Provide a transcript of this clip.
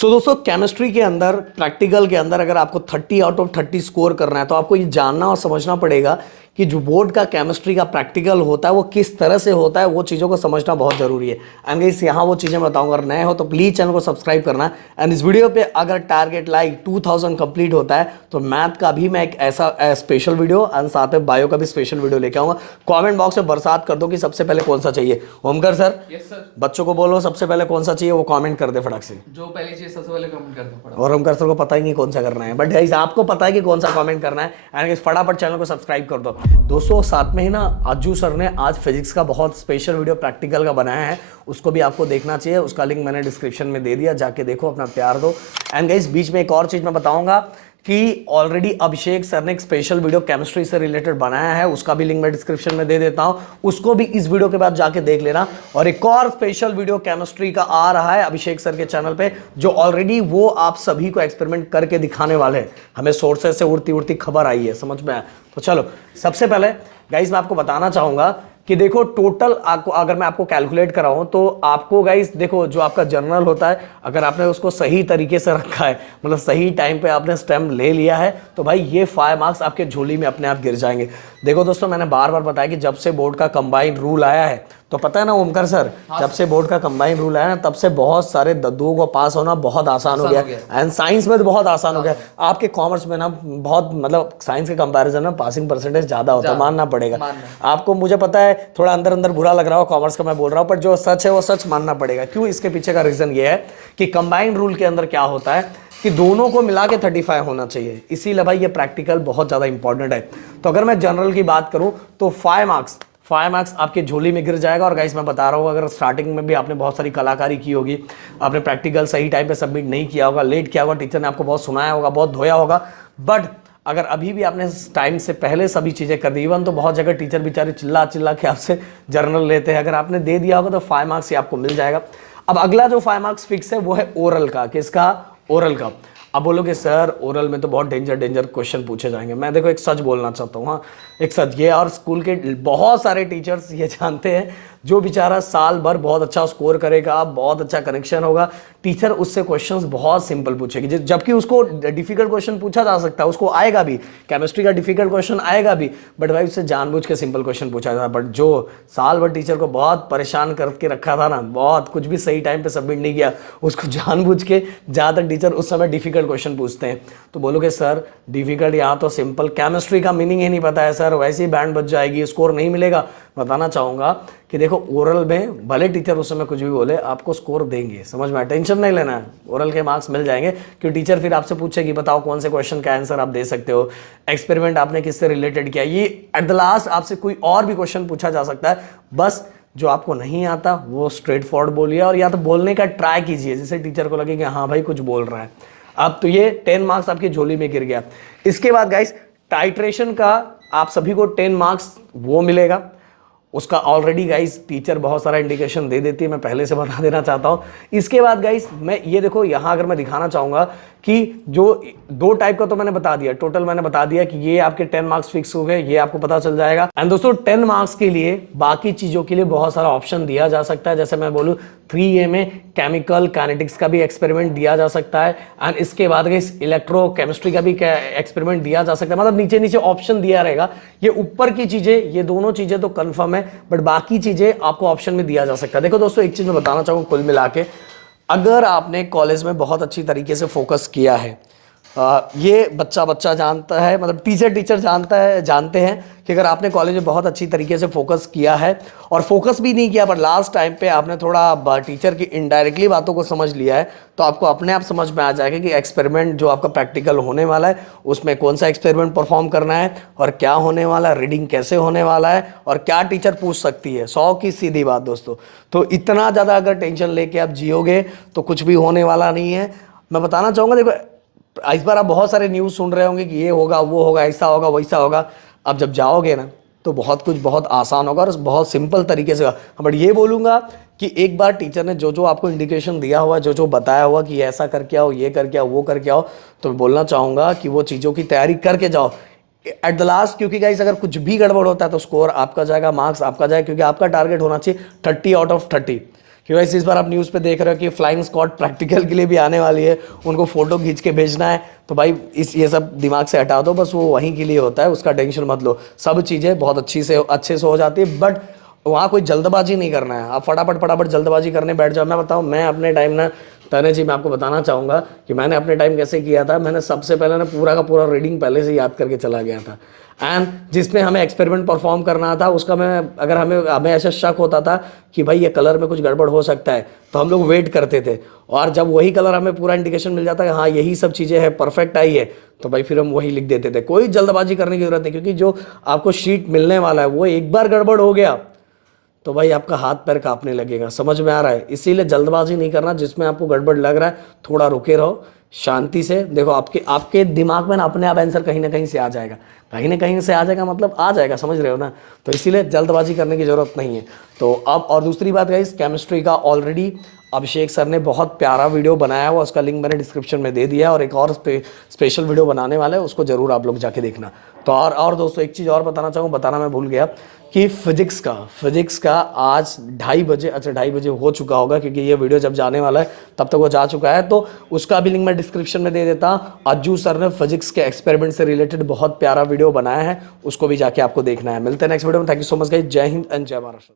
दोस्तों केमिस्ट्री के अंदर प्रैक्टिकल के अंदर अगर आपको 30 आउट ऑफ 30 स्कोर करना है तो आपको ये जानना और समझना पड़ेगा कि जो बोर्ड का केमिस्ट्री का प्रैक्टिकल होता है वो किस तरह से होता है, वो चीज़ों को समझना बहुत ज़रूरी है। एंड गाइस यहाँ वो चीज़ें बताऊंगा, अगर नए हो तो प्लीज़ चैनल को सब्सक्राइब करना। एंड इस वीडियो पे अगर टारगेट लाइक 2000 कंप्लीट होता है तो मैथ का भी मैं एक ऐसा स्पेशल वीडियो एंड साथ में बायो का भी स्पेशल वीडियो लेके आऊँगा। कॉमेंट बॉक्स में बरसात कर दो कि सबसे पहले कौन सा चाहिए। ओमकर सर, यस सर। बच्चों को बोलो सबसे पहले कौन सा चाहिए, वो कमेंट कर दे फटाक से। जो पहले चाहिए सबसे पहले कमेंट कर दो फटाफट। और ओमकर सर को पता ही नहीं कौन सा करना है, बट गाइस आपको पता है कि कौन सा कमेंट करना है। एंड फटाफट चैनल को सब्सक्राइब कर दो दोस्तों। साथ में ही ना अज्जू सर ने आज फिजिक्स का बहुत स्पेशल वीडियो प्रैक्टिकल का बनाया है, उसको भी आपको देखना चाहिए। उसका लिंक मैंने डिस्क्रिप्शन में दे दिया, जाके देखो, अपना प्यार दो। एंड गाइस बीच में एक और चीज मैं बताऊंगा कि ऑलरेडी अभिषेक सर ने एक स्पेशल वीडियो केमिस्ट्री से रिलेटेड बनाया है, उसका भी लिंक मैं डिस्क्रिप्शन में दे देता हूं, उसको भी इस वीडियो के बाद जाके देख लेना। और एक और स्पेशल वीडियो केमिस्ट्री का आ रहा है अभिषेक सर के चैनल पे, जो ऑलरेडी वो आप सभी को एक्सपेरिमेंट करके दिखाने वाले हैं। हमें सोर्सेस से उड़ती उड़ती खबर आई है, समझ में आया? तो चलो सबसे पहले गाइस मैं आपको बताना चाहूंगा कि देखो टोटल आपको अगर मैं आपको कैलकुलेट कराऊं तो आपको गाइस देखो जो आपका जर्नल होता है, अगर आपने उसको सही तरीके से रखा है, मतलब सही टाइम पे आपने स्टेम ले लिया है, तो भाई ये 5 मार्क्स आपके झोली में अपने आप गिर जाएंगे। देखो दोस्तों मैंने बार बार बताया कि जब से बोर्ड का कंबाइन रूल आया है, तो पता है ना ओमकर सर, जब से बोर्ड का कंबाइन रूल आया ना तब से बहुत सारे दद्दुओं को पास होना बहुत आसान हो गया। एंड साइंस में तो बहुत आसान हो गया। आपके कॉमर्स में ना बहुत मतलब साइंस के कंपैरिजन में पासिंग परसेंटेज ज्यादा होता है, मानना पड़ेगा आपको। मुझे पता है थोड़ा अंदर अंदर बुरा लग रहा हो कॉमर्स का मैं बोल रहा हूँ, पर जो सच है वो सच मानना पड़ेगा। क्यों? इसके पीछे का रीजन ये है कि कंबाइंड रूल के अंदर क्या होता है कि दोनों को मिला के 35 होना चाहिए, इसीलिए भाई ये प्रैक्टिकल बहुत ज्यादा इंपॉर्टेंट है। तो अगर मैं जनरल की बात करूं तो 5 मार्क्स आपके झोली में गिर जाएगा। और गाइस मैं बता रहा हूँ, अगर स्टार्टिंग में भी आपने बहुत सारी कलाकारी की होगी, आपने प्रैक्टिकल सही टाइम पे सबमिट नहीं किया होगा, लेट किया होगा, टीचर ने आपको बहुत सुनाया होगा, बहुत धोया होगा, बट अगर अभी भी आपने टाइम से पहले सभी चीज़ें कर दी, इवन तो बहुत जगह टीचर बेचारे चिल्ला चिल्ला के आपसे जर्नल लेते हैं, अगर आपने दे दिया होगा तो 5 मार्क्स ही आपको मिल जाएगा। अब अगला जो 5 मार्क्स फिक्स है वो है ओरल का। किसका? ओरल का। अब बोलोगे सर ओरल में तो बहुत डेंजर क्वेश्चन पूछे जाएंगे। मैं देखो एक सच बोलना चाहता हूँ, हाँ एक सच, ये और स्कूल के बहुत सारे टीचर्स ये जानते हैं, जो बेचारा साल भर बहुत अच्छा स्कोर करेगा, बहुत अच्छा कनेक्शन होगा, टीचर उससे क्वेश्चंस बहुत सिंपल पूछेगी, जबकि उसको डिफिकल्ट क्वेश्चन पूछा जा सकता है, उसको आएगा भी, केमिस्ट्री का डिफिकल्ट क्वेश्चन आएगा भी, बट भाई उससे जानबूझ के सिंपल क्वेश्चन पूछा जाता है। बट जो साल भर टीचर को बहुत परेशान करके रखा था ना, बहुत कुछ भी सही टाइम पे सबमिट नहीं किया, उसको जानबूझ के ज़्यादातर टीचर उस समय डिफिकल्ट क्वेश्चन पूछते हैं। तो बोलोगे सर डिफिकल्ट यहाँ तो सिंपल, केमिस्ट्री का मीनिंग ही नहीं पता है सर, वैसे ही बैंड बच जाएगी, स्कोर नहीं मिलेगा। बताना चाहूंगा कि देखो ओरल में भले टीचर उस समय कुछ भी बोले, आपको स्कोर देंगे, समझ में, टेंशन नहीं लेना है, ओरल के मार्क्स मिल जाएंगे। क्योंकि टीचर फिर आपसे पूछेगी बताओ कौन से क्वेश्चन का आंसर आप दे सकते हो, एक्सपेरिमेंट आपने किससे रिलेटेड किया, ये एट द लास्ट आपसे कोई और भी क्वेश्चन पूछा जा सकता है। बस जो आपको नहीं आता वो स्ट्रेट फॉरवर्ड बोलिए, और या तो बोलने का ट्राई कीजिए जिससे टीचर को लगे कि हाँ भाई कुछ बोल रहा है। अब तो ये 10 मार्क्स आपकी झोली में गिर गया। इसके बाद गाइस टाइट्रेशन का आप सभी को 10 मार्क्स वो मिलेगा, उसका ऑलरेडी गाइस टीचर बहुत सारा इंडिकेशन दे देती है, मैं पहले से बता देना चाहता हूं। इसके बाद गाइस मैं ये देखो यहां अगर मैं दिखाना चाहूंगा कि जो 2 टाइप का तो मैंने बता दिया, टोटल मैंने बता दिया कि ये आपके 10 मार्क्स फिक्स हो गए, ये आपको पता चल जाएगा। एंड दोस्तों 10 मार्क्स के लिए बाकी चीजों के लिए बहुत सारा ऑप्शन दिया जा सकता है, जैसे मैं बोलूं 3A में केमिकल काइनेटिक्स का भी एक्सपेरिमेंट दिया जा सकता है, एंड इसके बाद इलेक्ट्रो केमिस्ट्री का भी एक्सपेरिमेंट दिया जा सकता है, मतलब नीचे नीचे ऑप्शन दिया रहेगा। ये ऊपर की चीजें, ये दोनों चीजें तो कंफर्म है, बट बाकी चीजें आपको ऑप्शन में दिया जा सकता है। देखो दोस्तों एक चीज मैं बताना चाहूंगा, कुल मिला के अगर आपने कॉलेज में बहुत अच्छी तरीके से फोकस किया है, ये बच्चा जानता है, मतलब टीचर जानते हैं कि अगर आपने कॉलेज में बहुत अच्छी तरीके से फोकस किया है, और फोकस भी नहीं किया पर लास्ट टाइम पे आपने थोड़ा टीचर की इनडायरेक्टली बातों को समझ लिया है, तो आपको अपने आप समझ में आ जाएगा कि एक्सपेरिमेंट जो आपका प्रैक्टिकल होने वाला है उसमें कौन सा एक्सपेरिमेंट परफॉर्म करना है, और क्या होने वाला है, रीडिंग कैसे होने वाला है, और क्या टीचर पूछ सकती है। 100 की सीधी बात दोस्तों। तो इतना ज़्यादा अगर टेंशन लेके आप जियोगे तो कुछ भी होने वाला नहीं है। मैं बताना चाहूँगा, देखो इस बार आप बहुत सारे न्यूज़ सुन रहे होंगे कि ये होगा वो होगा, ऐसा होगा वैसा होगा। अब जब जाओगे ना तो बहुत कुछ बहुत आसान होगा और बहुत सिंपल तरीके से होगा। बट ये बोलूँगा कि एक बार टीचर ने जो जो आपको इंडिकेशन दिया हुआ, जो जो बताया हुआ कि ऐसा करके आओ, ये करके आओ, वो करके आओ, तो मैं बोलना चाहूँगा कि वो चीज़ों की तैयारी करके जाओ एट द लास्ट। क्योंकि गाइस अगर कुछ भी गड़बड़ होता है तो स्कोर आपका जाएगा, मार्क्स आपका जाएगा, क्योंकि आपका टारगेट होना चाहिए 30 आउट ऑफ 30। कि वैसे इस बार आप न्यूज़ पे देख रहे हो कि फ्लाइंग स्क्वाड प्रैक्टिकल के लिए भी आने वाली है, उनको फोटो खींच के भेजना है। तो भाई ये सब दिमाग से हटा दो, बस वो वहीं के लिए होता है, उसका टेंशन मत लो। सब चीज़ें बहुत अच्छे से हो जाती है, बट वहाँ कोई जल्दबाजी नहीं करना है। आप फटाफट जल्दबाजी करने बैठ जाओ। मैं बताऊँ, मैं अपने टाइम ना, तने जी मैं आपको बताना चाहूँगा कि मैंने अपने टाइम कैसे किया था। मैंने सबसे पहले ना पूरा का पूरा रीडिंग पहले से याद करके चला गया था। एंड जिसमें हमें एक्सपेरिमेंट परफॉर्म करना था उसका मैं, अगर हमें हमें ऐसा शक होता था कि भाई ये कलर में कुछ गड़बड़ हो सकता है, तो हम लोग वेट करते थे। और जब वही कलर हमें पूरा इंडिकेशन मिल जाता है कि हाँ यही सब चीज़ें हैं, परफेक्ट आई है, तो भाई फिर हम वही लिख देते थे। कोई जल्दबाजी करने की जरूरत नहीं, क्योंकि जो आपको शीट मिलने वाला है वो एक बार गड़बड़ हो गया तो भाई आपका हाथ पैर कांपने लगेगा। समझ में आ रहा है? इसीलिए जल्दबाजी नहीं करना। जिसमें आपको गड़बड़ लग रहा है थोड़ा रुके रहो, शांति से देखो। आपके आपके दिमाग में ना अपने आप आंसर कहीं ना कहीं से आ जाएगा, कहीं ना कहीं से आ जाएगा, मतलब आ जाएगा, समझ रहे हो ना? तो इसीलिए जल्दबाजी करने की ज़रूरत नहीं है। तो अब और दूसरी बात गाइस, केमिस्ट्री का ऑलरेडी अभिषेक सर ने बहुत प्यारा वीडियो बनाया हुआ, उसका लिंक मैंने डिस्क्रिप्शन में दे दिया, और एक और स्पेशल वीडियो बनाने वाला है, उसको जरूर आप लोग जाके देखना। तो और दोस्तों एक चीज़ और बताना चाहूँ, बताना मैं भूल गया कि फिजिक्स का आज 2:30 बजे, अच्छा 2:30 बजे हो चुका होगा क्योंकि ये वीडियो जब जाने वाला है तब तक वो जा चुका है, तो उसका भी लिंक मैं डिस्क्रिप्शन में दे देता। अज्जू सर ने फिजिक्स के एक्सपेरिमेंट से रिलेटेड बहुत प्यारा वीडियो बनाया है, उसको भी जाके आपको देखना है। मिलते हैं नेक्स्ट वीडियो में। Thank you so much guys. जय हिंद एंड जय महाराष्ट्र।